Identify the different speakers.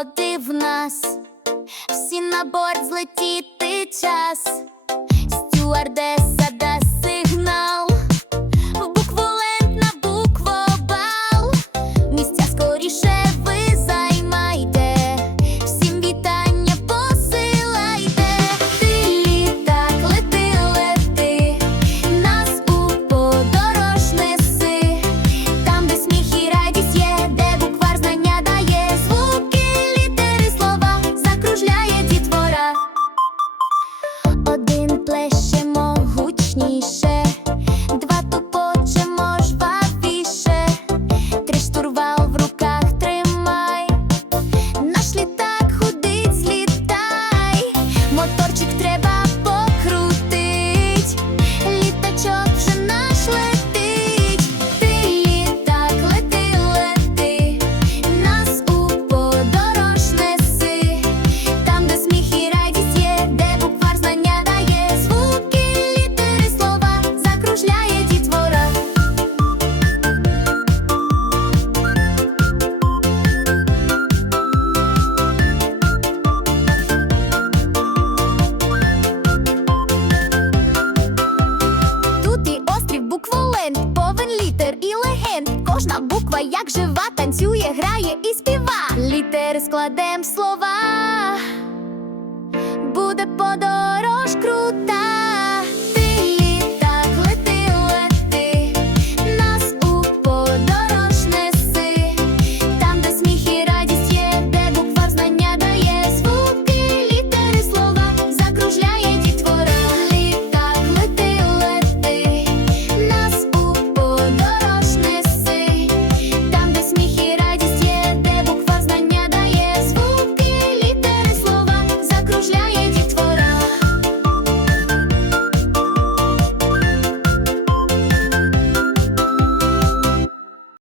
Speaker 1: води в нас, всі на борт злетіти час, стюардеса. букволен, повен літер і легенд. Кожна буква, як жива, танцює, грає і співа. Літер складем слова, буде подорож.